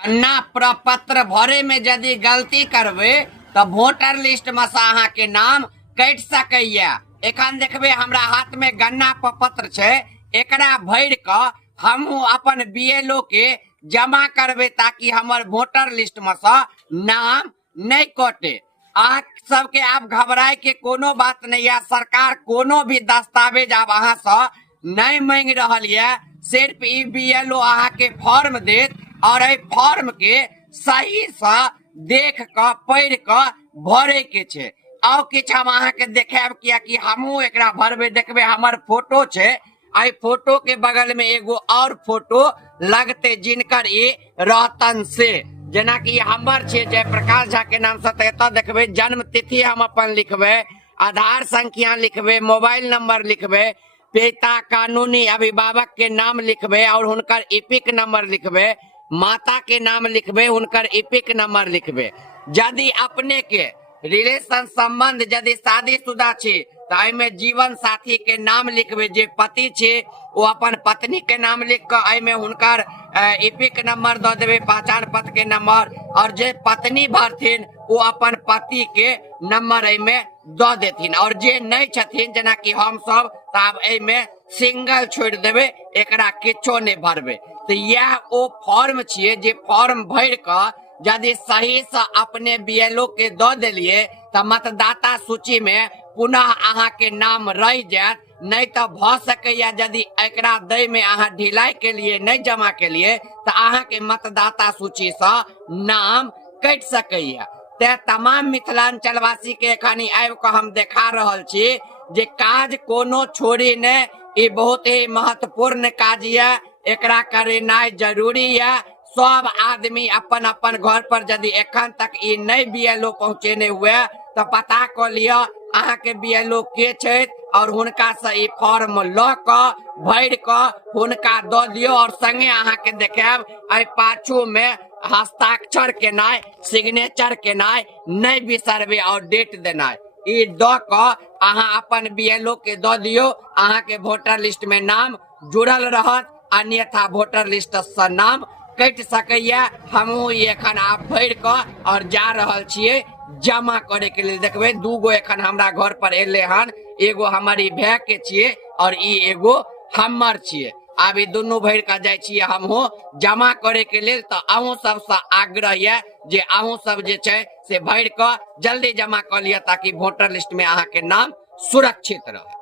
गन्ना प्रपत्र भरे में यदि गलती करबे तो वोटर लिस्ट में से अहाँ के नाम कट सकैया। एखन देखबे हमरा हाथ में गन्ना प्रपत्र छे, एकरा भर के हम अपन बीएलओ के जमा करबे ताकि हमर वोटर लिस्ट में से नाम नहीं कटे। आप सबके आप घबराए के कोनो बात नहीं है। सरकार कोनो भी दस्तावेज अब अहाँ से नहीं मांग रहल है, सिर्फ ई बीएलओ अहाँ के फॉर्म देत और ए फॉर्म के सही से देख के पढ़ के भरे के छे। और किछ हम अहाँ के देखाब किया कि हमहू एकरा भरबे। देखबे हमर फोटो छे, आई फोटो के बगल में एगो और फोटो लगते जिनकर ये रतन से, जना कि हमर छे जयप्रकाश झा के नाम से। एत देखबे जन्म तिथि हम अपन लिखबे, आधार संख्या लिखबे, मोबाइल नंबर लिखबे, पिता कानूनी अभिभावक के नाम लिखबे और उनकर इपिक नंबर लिखबे, माता के नाम लिखबे, उनकर इपिक नंबर लिखबे। यदि अपने के रिलेशन संबंध यदि शादीशुदा छे तो में जीवन साथी के नाम लिखबे। जे पति छे वो अपन पत्नी के नाम लिख के में उनकर इपिक नंबर दे देवे, पहचान पत्र के नंबर। और जे पत्नी भरथिन वो अपन पति के नंबर में दे देथिन। और जे नहीं छथिन जना कि हम सब तब में सिंगल छोड़ देवे, एकरा किछो नहीं भरबे। तो यह वो फॉर्म छिए जे फॉर्म भर के यदि सही से अपने बीएलओ के दे दिलिए तो मतदाता सूची में पुनः अहाँ के नाम रह जात। नहीं तो भ सके यदि एकरा दे में अहाँ ढिलाई के लिए नहीं जमा के लिए तो अहाँ के मतदाता सूची से नाम कट सके। ते तमाम मिथिलांचल वासी के एखनी आबि के हम देखा रहल छी जे काज कोनो छोड़ी ने, ये बहुत ही महत्वपूर्ण काज है, एकरा करेनाइ जरूरी है। सब आदमी अपन अपन घर पर यदि एखन तक ये नहीं बीएलओ पहुंचेने हुए तो पता कर लिया अहाँ के बीएलओ के छे और हुनका से ई फॉर्म ल के भर के हुनका दे दियो। और संगे अहाँ के देखाब आई पाछू में हस्ताक्षर के नाय, सिग्नेचर के नाय नहीं बिसरबे और डेट देना। ई द के अहाँ अपन बीएलओ के दे दियो, अहाँ के वोटर लिस्ट में नाम जुड़ल रहत, अन्यथा वोटर लिस्ट से नाम कट सकैया। हमहू एखन आप भर के और जा रहल छिए जमा करे के लिए। देखबे दूगो एखन हमरा घर पर एले हन, एगो हमारी भै के छिए और ई एगो हमर छिए। अब ई दुनू भर के जाय छिए हमहू जमा करे के लिए। तो अहूँ सब से आग्रह है जे अहूँ सब जे छे से भर के जल्दी जमा कर लिया ताकि वोटर लिस्ट में अहाँ के नाम सुरक्षित रहे।